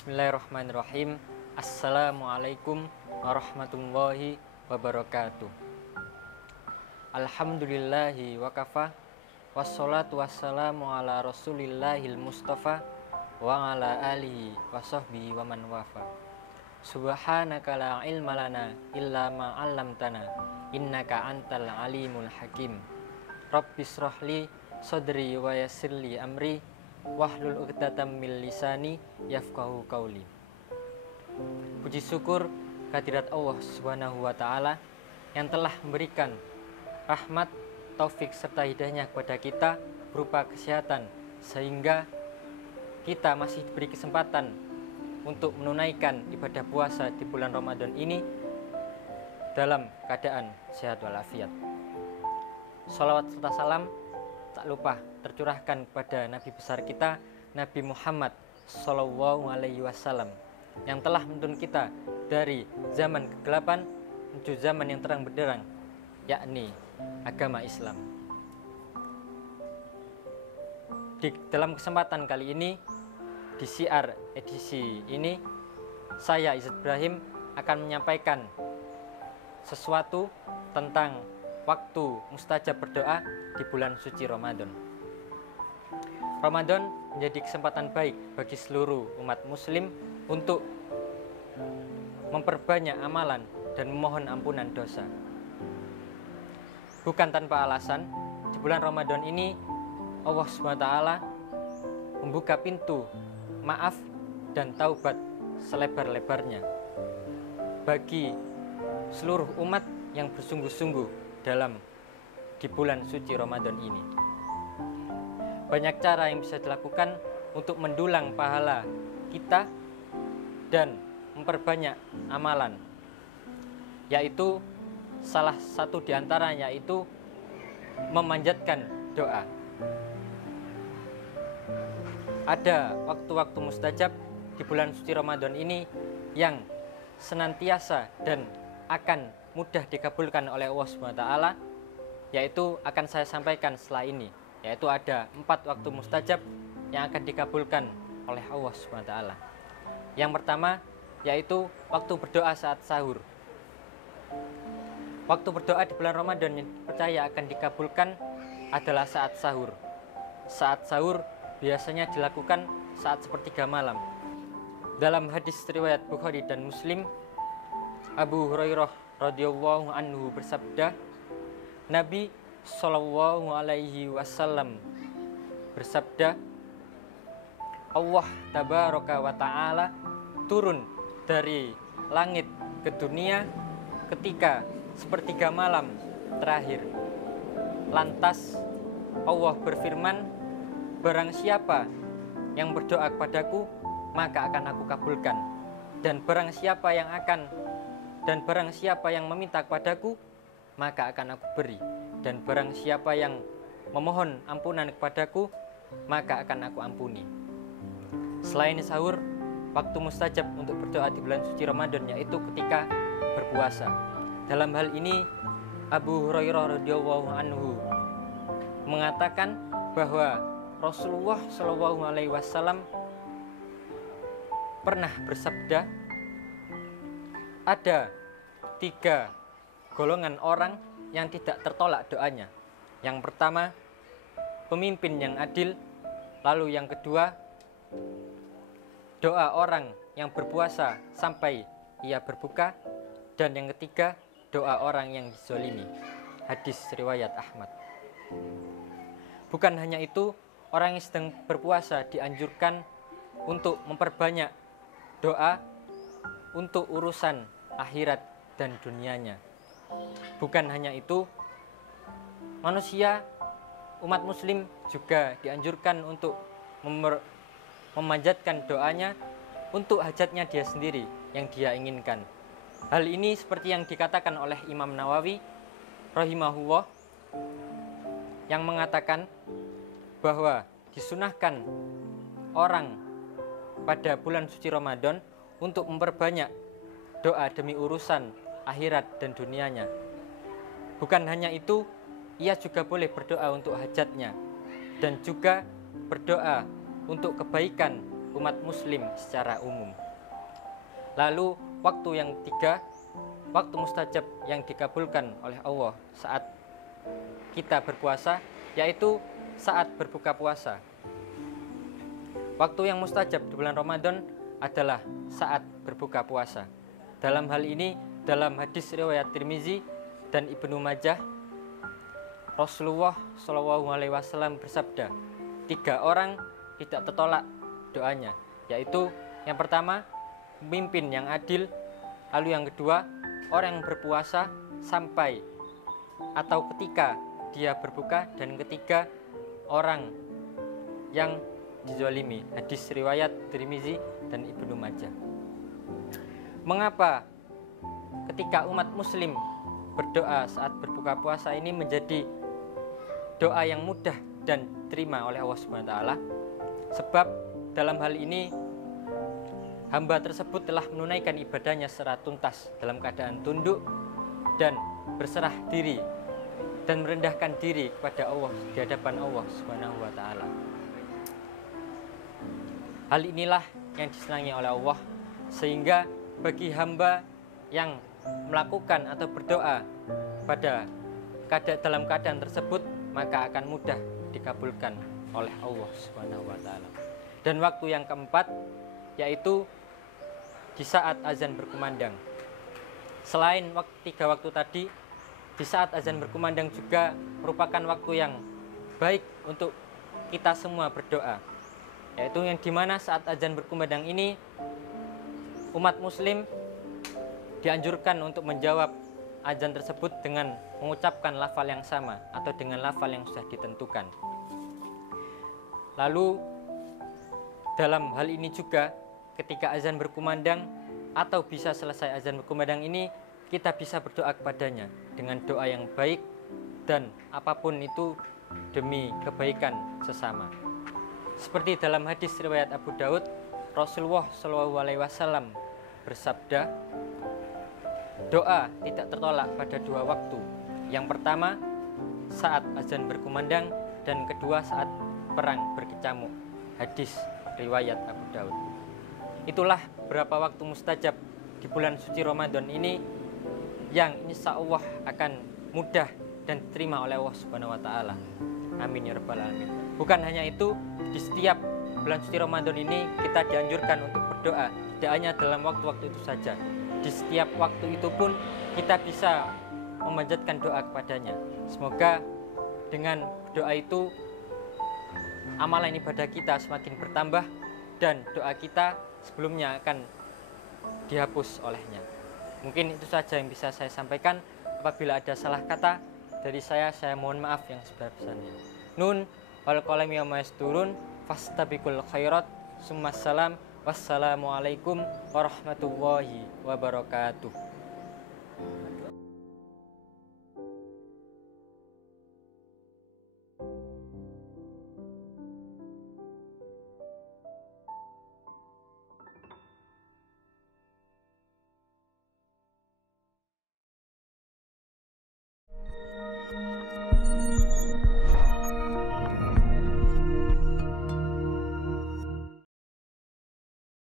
Bismillahirrahmanirrahim. Assalamualaikum warahmatullahi wabarakatuh. Alhamdulillahi wa kafa. Wassalatu wassalamu ala rasulillahil mustafa wa ala alihi wa sahbihi wa man wafa. Subhanaka la ilma lana illa ma 'allamtana innaka antal alimul hakim. Rabbis shrahli sadri wa yassirli amri wahlul 'uqdatam min lisani yafqahu qauli. Puji syukur kehadirat Allah Subhanahu wa taala yang telah memberikan rahmat, taufik serta hidayahnya kepada kita berupa kesehatan, sehingga kita masih diberi kesempatan untuk menunaikan ibadah puasa di bulan Ramadan ini dalam keadaan sehat walafiat. Shalawat serta salam tak lupa tercurahkan kepada Nabi besar kita, Nabi Muhammad Sallallahu Alaihi Wasallam, yang telah menuntun kita dari zaman kegelapan menuju zaman yang terang benderang, yakni agama Islam. Di dalam kesempatan kali ini, di siar edisi ini, saya Izzat Ibrahim akan menyampaikan sesuatu tentang waktu mustajab berdoa di bulan suci Ramadan. Ramadan menjadi kesempatan baik bagi seluruh umat muslim untuk memperbanyak amalan dan memohon ampunan dosa. Bukan tanpa alasan, di bulan Ramadan ini Allah SWT membuka pintu maaf dan taubat selebar-lebarnya bagi seluruh umat yang bersungguh-sungguh di bulan suci Ramadan ini. Banyak cara yang bisa dilakukan untuk mendulang pahala kita dan memperbanyak amalan, yaitu salah satu diantaranya yaitu memanjatkan doa. Ada waktu-waktu mustajab di bulan suci Ramadan ini yang senantiasa dan akan mudah dikabulkan oleh Allah SWT, yaitu akan saya sampaikan setelah ini, yaitu ada 4 waktu mustajab yang akan dikabulkan oleh Allah SWT. Yang pertama yaitu waktu berdoa saat sahur. Waktu berdoa di bulan Ramadan yang dipercaya akan dikabulkan adalah saat sahur. Saat sahur biasanya dilakukan saat sepertiga malam. Dalam hadis riwayat Bukhari dan Muslim, Abu Hurairah radhiyallahu anhu bersabda, Nabi Shallallahu Alaihi Wasallam bersabda, Allah tabaraka wa ta'ala turun dari langit ke dunia ketika sepertiga malam terakhir. Lantas Allah berfirman, barang siapa yang berdoa kepadaku, maka akan aku kabulkan. Dan barang siapa yang meminta kepadaku, maka akan aku beri. Dan barang siapa yang memohon ampunan kepadaku, maka akan aku ampuni. Selain sahur, waktu mustajab untuk berdoa di bulan suci Ramadan yaitu ketika berpuasa. Dalam hal ini Abu Hurairah radhiyallahu anhu mengatakan bahwa Rasulullah Shallallahu Alaihi Wasallam pernah bersabda, ada 3 golongan orang yang tidak tertolak doanya. Yang pertama, pemimpin yang adil. Lalu yang kedua, doa orang yang berpuasa sampai ia berbuka. Dan yang ketiga, doa orang yang dizolimi. Hadis riwayat Ahmad. Bukan hanya itu, orang yang sedang berpuasa dianjurkan untuk memperbanyak doa untuk urusan akhirat dan dunianya. Bukan hanya itu, manusia, umat muslim juga dianjurkan untuk memanjatkan doanya untuk hajatnya dia sendiri yang dia inginkan. Hal ini seperti yang dikatakan oleh Imam Nawawi rahimahullah, yang mengatakan bahwa disunahkan orang pada bulan suci Ramadan untuk memperbanyak doa demi urusan akhirat dan dunianya. Bukan hanya itu, ia juga boleh berdoa untuk hajatnya dan juga berdoa untuk kebaikan umat muslim secara umum. Lalu waktu yang ketiga, waktu mustajab yang dikabulkan oleh Allah saat kita berpuasa, yaitu saat berbuka puasa. Waktu yang mustajab di bulan Ramadan adalah saat berbuka puasa. Dalam hal ini, dalam hadis riwayat Tirmizi dan Ibnu Majah, Rasulullah SAW bersabda, 3 orang tidak tertolak doanya, yaitu yang pertama, pemimpin yang adil, lalu yang kedua, orang yang berpuasa sampai atau ketika dia berbuka, dan ketiga, orang yang dizalimi. Hadis riwayat Tirmizi dan Ibnu Majah. Mengapa ketika umat muslim berdoa saat berbuka puasa ini menjadi doa yang mudah dan diterima oleh Allah Subhanahu wa taala? Sebab dalam hal ini hamba tersebut telah menunaikan ibadahnya secara tuntas dalam keadaan tunduk dan berserah diri dan merendahkan diri kepada Allah di hadapan Allah Subhanahu wa taala. Hal inilah yang disenangi oleh Allah, sehingga bagi hamba yang melakukan atau berdoa dalam keadaan tersebut, maka akan mudah dikabulkan oleh Allah Subhanahu wa taala. Dan waktu yang keempat, yaitu di saat azan berkumandang. Selain 3 waktu tadi, di saat azan berkumandang juga merupakan waktu yang baik untuk kita semua berdoa, yaitu yang dimana saat azan berkumandang ini umat muslim dianjurkan untuk menjawab azan tersebut dengan mengucapkan lafal yang sama atau dengan lafal yang sudah ditentukan. Lalu dalam hal ini juga ketika azan berkumandang atau bisa selesai azan berkumandang ini, kita bisa berdoa kepadanya dengan doa yang baik dan apapun itu demi kebaikan sesama. Seperti dalam hadis riwayat Abu Daud, Rasulullah SAW bersabda, doa tidak tertolak pada 2 waktu. Yang pertama saat azan berkumandang, dan kedua saat perang berkecamuk. Hadis riwayat Abu Daud. Itulah beberapa waktu mustajab di bulan suci Ramadan ini yang insya Allah akan mudah dan diterima oleh Allah Subhanahu wa taala. Amin ya rabbal alamin. Bukan hanya itu, di setiap bulan suci Ramadan ini kita dianjurkan untuk berdoa, tidak hanya dalam waktu-waktu itu saja. Di setiap waktu itu pun kita bisa memanjatkan doa kepadanya. Semoga dengan doa itu amalan ibadah kita semakin bertambah dan doa kita sebelumnya akan dihapus olehnya. Mungkin itu saja yang bisa saya sampaikan. Apabila ada salah kata dari saya mohon maaf yang sebesar-besarnya. Nun wal qalami wa yasturun fastabiqul khairat. Summa salam. Wassalamualaikum warahmatullahi wabarakatuh.